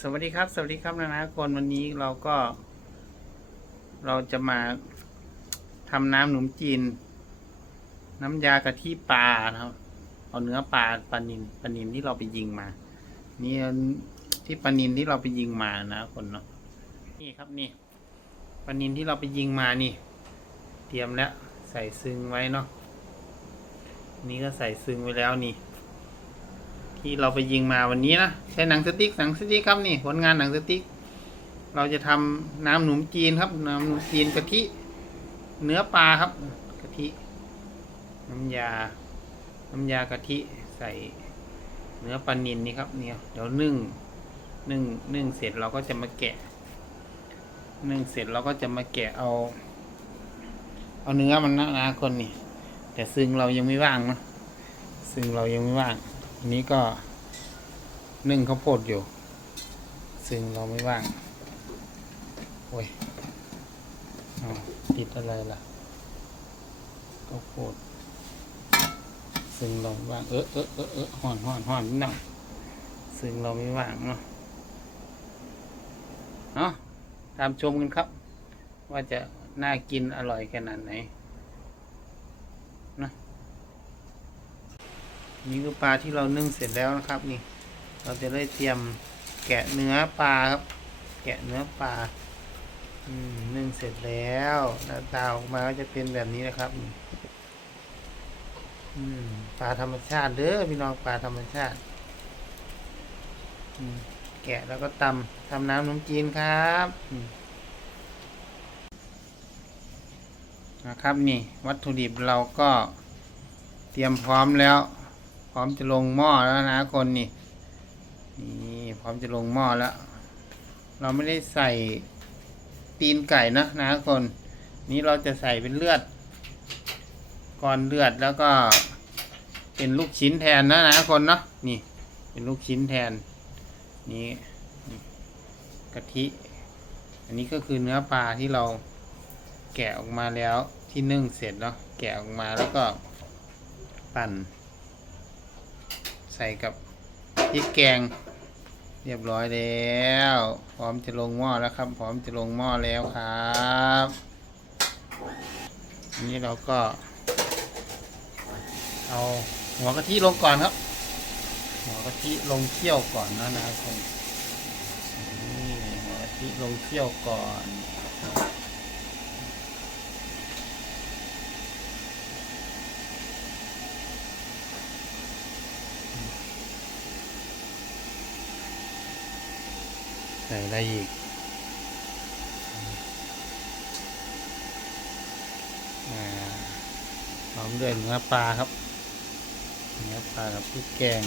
สวัสดีครับ สวัสดีครับนะนะคนวันนี้เราก็ เราจะมาทำน้ำหนุมจีน น้ำยากะทิปลานะครับ เอาเนื้อปลาปลานินปลานินที่เราไปยิงมา นี่ที่ปลานินที่เราไปยิงมานะคนเนาะนี่ครับนี่ปลานินที่เราไปยิงมานี่ เตรียมแล้วใส่ซึ้งไว้เนาะนี่ก็ใส่ซึ้งไว้แล้วนี่ ที่เราไปยิงมาวันนี้นะใช้หนังสติ๊กหนังสติ๊กครับนี่ผลงานหนังสติ๊ก เราจะทำน้ำหนุมจีนครับ น้ำหนุมจีนกะทิเนื้อปลาครับกะทิน้ำยา น้ำยากะทิใส่เนื้อปลานินนี่ครับเนี่ยเดี๋ยวนึ่งนึ่งนึ่งเสร็จเราก็จะมาแกะ นึ่งเสร็จเราก็จะมาแกะเอา เอาเนื้อมันนะนะคนนี่แต่ซึ่งเรายังไม่ว่างนะซึ่งเรายังไม่ว่าง นี้ก็นึ่งข้าวโพดอยู่ ซึ่งเราไม่ว่าง โอ้ยอาติดอะไรล่ะข้าวโพด ซึ่งเราไม่ว่าง เออเออเออเออห่อนห่อนห่อนนิดหน่อยซึ่งเราไม่ว่างเนาะเนาะตามชมกันครับ ว่าจะน่ากินอร่อยขนาดไหน นี่คือปลาที่เรานึ่งเสร็จแล้วนะครับนี่ เราจะได้เตรียมแกะเนื้อปลาครับ แกะเนื้อปลาอืมนึ่งเสร็จแล้วหน้าตาออกมาก็จะเป็นแบบนี้นะครับอืมปลาธรรมชาติเด้อพี่น้องปลาธรรมชาติแกะแล้วก็ตำทำน้ำนมจีนครับนะครับนี่วัตถุดิบเราก็เตรียมพร้อมแล้ว ร้อมจะลงหม้อแล้วนะคนนี่นี่พร้อมจะลงหม้อแล้ว เราไม่ได้ใส่ตีนไก่นะนะคน นี้เราจะใส่เป็นเลือดก่อนเลือดแล้วก็เป็นลูกชิ้นแทนนะนะคนเนาะนี่เป็นลูกชิ้นแทนนี่กะทิ อันนี้ก็คือเนื้อปลาที่เราแกะออกมาแล้วที่นึ่งเสร็จเนาะแกะออกมาแล้วก็ปั่น ใส่กับพริกแกง เรียบร้อยแล้ว พร้อมจะลงหม้อแล้วครับ พร้อมจะลงหม้อแล้วครับนนี้เราก็ เอาหัวกะทิลงก่อนครับ หัวกะทิลงเคี่ยวก่อนนะนะครับนี่หัวกะทิลงเคี่ยวก่อน ใส่อะไรอีกพร้อมด้วยเนื้อปลาครับ เนื้อปลากับพริกแกง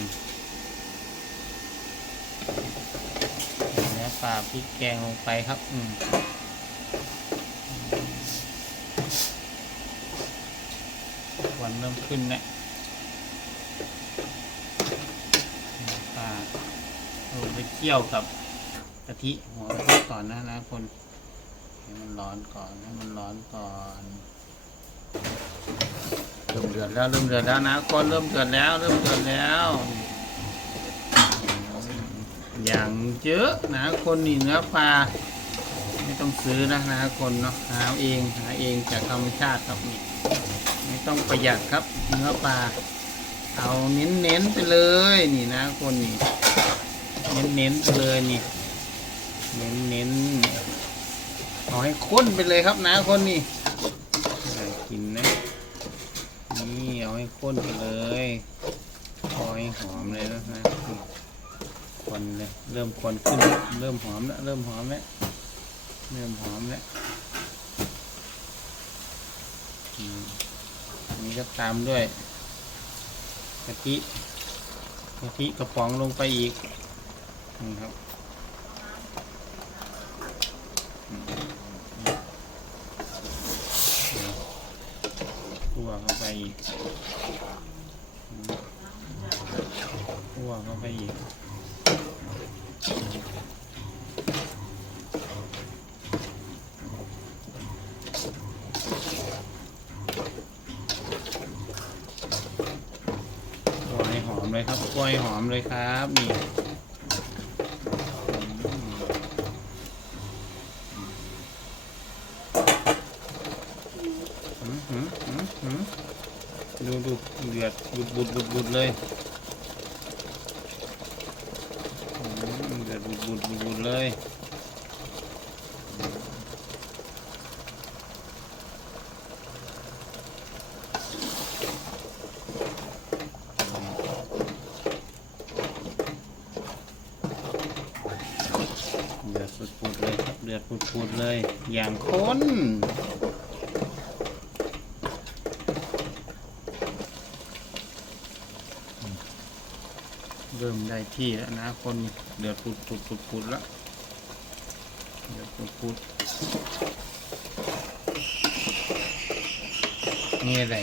เนื้อปลาพริกแกงลงไปครับ อืมวันเริ่มขึ้นเนื้อปลาลงไปเคี่ยวกับะทิหัวกะทิก่อนนะนะคนให้มันร้อนก่อนให้มันร้อนก่อนเริ่มเดือดแล้วเริ่มเดือดแล้วนะคนเริ่มเดือดแล้วเริ่มเดือดแล้วอย่างเยอะนะคนนี่เนื้อปลาไม่ต้องซื้อนะนะคนเนาะหาเองหาเองจากธรรมชาติครับนี่ไม่ต้องประหยัดครับ เนื้อปลาเอาเน้นๆไปเลยนี่นะคนนี่เน้นๆไปเลยนี่ เน้นเน้นเอาให้ข้นไปเลยครับนะคนนี่น่ากินนะ นี่เอาให้ข้นไปเลยพอให้หอมเลยนะนะคนเลยเริ่มควนขึ้น เริ่มหอมแล้วเริ่มหอมแล้วเริ่มหอมแล้วอันนี้ก็ตามด้วยกะทิกะทิกระป๋องลงไปอีกนี่ครับ คั่วเข้าไปอีกคั่วเข้าไปอีกคั่วให้หอมเลยครับคั่วให้หอมเลยครับนี่ ดูดู เดือดบุดบุดบุดบุดเลยเดือดบุดบุดบุดบุดเลยเดือดปุดปุดเลยครับเดือดปุดปุดเลย อย่างข้น ริ่มได้ที่แล้วนะคนเดือดปุดปุดปุดปุดแล้วเดือดปุดปุดนี่อะไร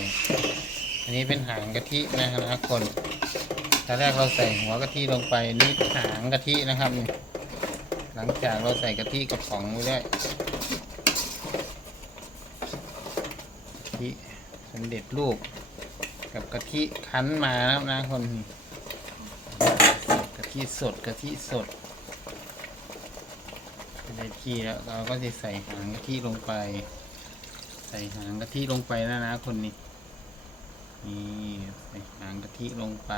อันนี้เป็นหางกะทินะครับนะคนตอนแรกเราใส่หัวกะทิลงไปนี่หางกะทินะครับนี่หลังจากเราใส่กะทิกับของไปด้วยกะทิสำเร็จรูปกับกะทิคั้นมานะครับนะคน ทิสดกะทิสดในที่แล้วเราก็จะใส่หางกะทิลงไป ใส่หางกะทิลงไปแล้วนะคนนี้นี่ใส่หางกะทิลงไป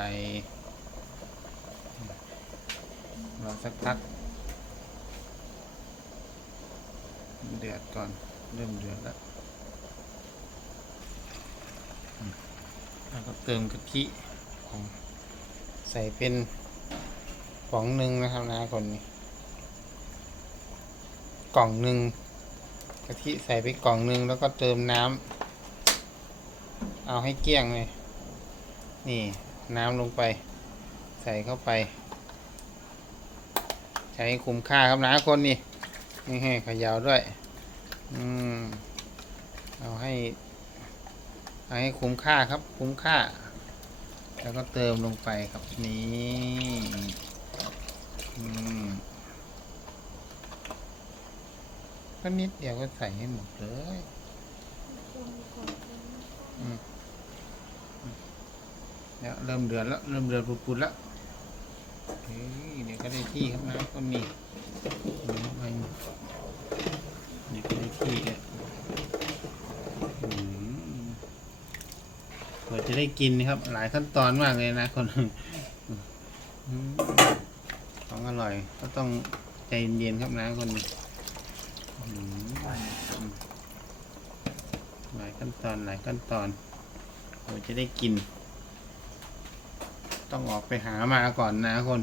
รอสักพักเดือดก่อนเริ่มเดือดแล้วแล้วก็เติมกะทิของใส่เป็น กล่องหนึ่งนะครับนะคนนี้ กล่องหนึ่งกะทิใส่ไปกล่องหนึ่งแล้วก็เติมน้ำเอาให้เกลี้ยงเลย นี่น้ำลงไป ใส่เข้าไป ใช้คุ้มค่าครับนะคนนี่นี่ให้เขยาวด้วย อืม เอาให้ เอาให้คุ้มค่าครับ คุ้มค่า แล้วก็เติมลงไปครับนี่ ก็นิดเดียวก็ใส่ให้หมดเลยอืมแล้วเริ่มเดือดแล้วเริ่มเดือดปุดๆแล้วเดี๋ยวก็ได้ที่ครับนะก็มีเดี๋ยวก็ได้ที่แล้วอืมกว่าจะได้กินนะครับ หลายขั้นตอนมากเลยนะคนอืมของอร่อย ก็ต้องใจเย็นๆครับนะคนหลายขั้นตอนหลายขั้นตอนกว่าจะได้กิน ต้องออกไปหามาก่อนนะคน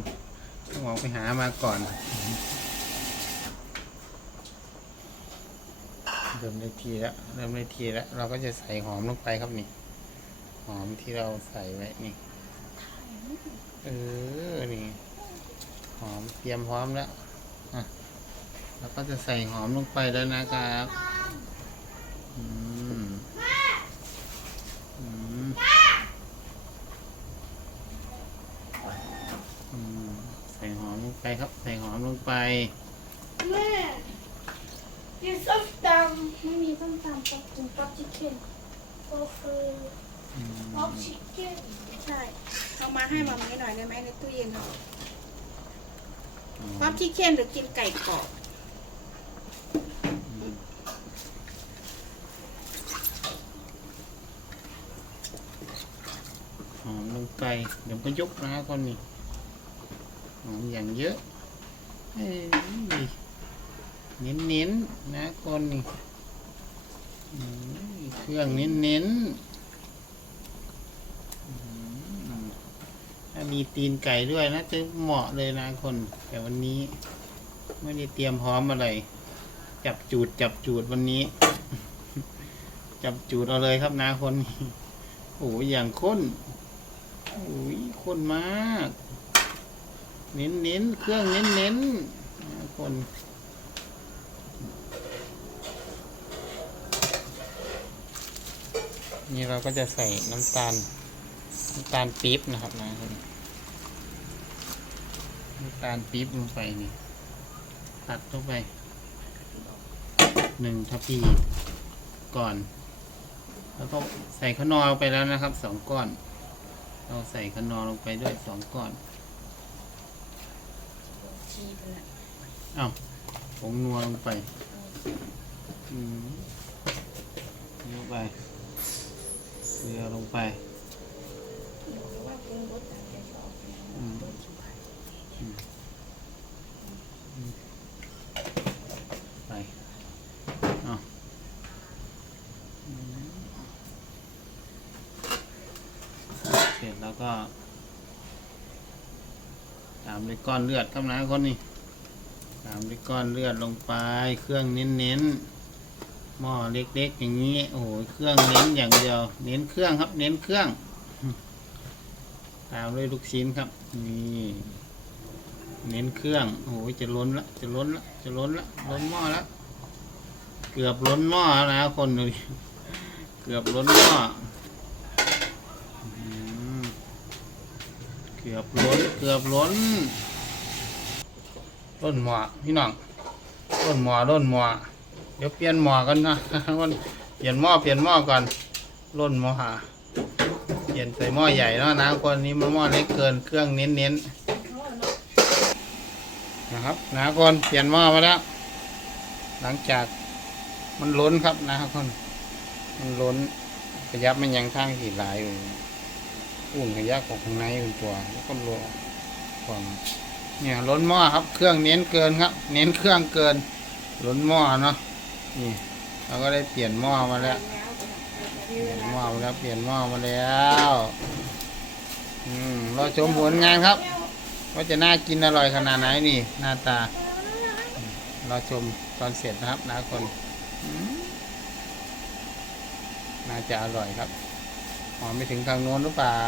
ต้องออกไปหามาก่อนเริ่มได้ทีแล้วเริ่มได้ทีแล้ว เราก็จะใส่หอมลงไปครับนี่ หอมที่เราใส่ไว้นี่ เออ นี่ รียมพร้อมแล้วอะแล้วก็จะใส่หอมลงไปแล้วนะครับอืมอืมอืมใส่หอมลงไปครับ ใส่หอมลงไป แม่กินส้มตำไม่มีส้มตำป๊อปกินป๊อปชิคเก้นก็คืออืมป๊อปชิคเก้นใช่เอามาให้มามีหน่อยได้ไหมในตู้เย็น ค่ะป๊อปชิคเก้นหรือกินไก่กรอบหอมลงไปเดี๋ยวก็ยกนะครับคนนี้หอมอย่างเยอะเอ้ยเน้นๆนะคนนี้อืมเครื่องเน้นๆอืมถ้า มีตีนไก่ด้วยนะจะเหมาะเลยนะคน แต่วันนี้ ไม่ได้เตรียมพร้อมอะไร จับจูดจับจูดวันนี้ จับจูดเอาเลยครับนะคนโอ้ยอย่างข้นโอ้ยคนมาก เน้นเน้นเครื่องเน้นเน้นนะคนนี่เราก็จะใส่น้ำตาลน้ำตาลปี๊บนะครับนะคนน้ำตาลปี๊บลงไปนี่ตัดเข้าไปหนึ่งทัพพีก่อน แล้วก็ใส่ขนอลงไปแล้วนะครับสองก้อน เราใส่ขนอลงไปด้วยสองก้อนอ้าวผงนัวลงไปอืมลงไปเกลือลงไปอืม ไปเอาเสร็จแล้วก็ ตามด้วยก้อนเลือดครับนะคนนี้ตามด้วยก้อนเลือดลงไป เครื่องเน้นๆหม้อเล็กๆ อย่างนี้ โอ้โห เครื่องเน้นอย่างเดียว เน้นเครื่องครับ เน้นเครื่อง ตามด้วยลูกชิ้นครับ นี่ เน้นเครื่องโอ้โหจะล้นละจะล้นละจะล้นละล้นหม้อละเกือบล้นหม้อแล้วนะคนดูดิเกือบล้นหม้อเกือบล้นเกือบล้นล้นหม้อพี่น้องล้นหม้อล้นหม้อเดี๋ยวเปลี่ยนหม้อกันนะมันเปลี่ยนหม้อเปลี่ยนหม้อก่อนล้นหม้อหาเปลี่ยนใส่หม้อใหญ่เนาะนะคนนี้มันหม้อเล็กเกินเครื่องเน้นเน้น นะครับนะคนเปลี่ยนหม้อมาแล้วหลังจากมันล้นครับนะครับคนมันล้นขยับมันยังข้างขีดหลายอยู่อุ่นขยับของข้างในเป็นตัวแล้วก็รัวความเนี่ยล้นหม้อครับ เครื่องเน้นเกินครับ เน้นเครื่องเกิน ล้นหม้อเนาะนี่เราก็ได้เปลี่ยนหม้อมาแล้วเปลี่ยนหม้อมาแล้วเปลี่ยนหม้อมาแล้ว อืมเราชมผลงานครับ ว่าจะน่ากินอร่อยขนาดไหนนี่ หน้าตา รอชมตอนเสร็จนะครับนะคน น่าจะอร่อยครับหอมไม่ถึงทางโน้นหรือเปล่า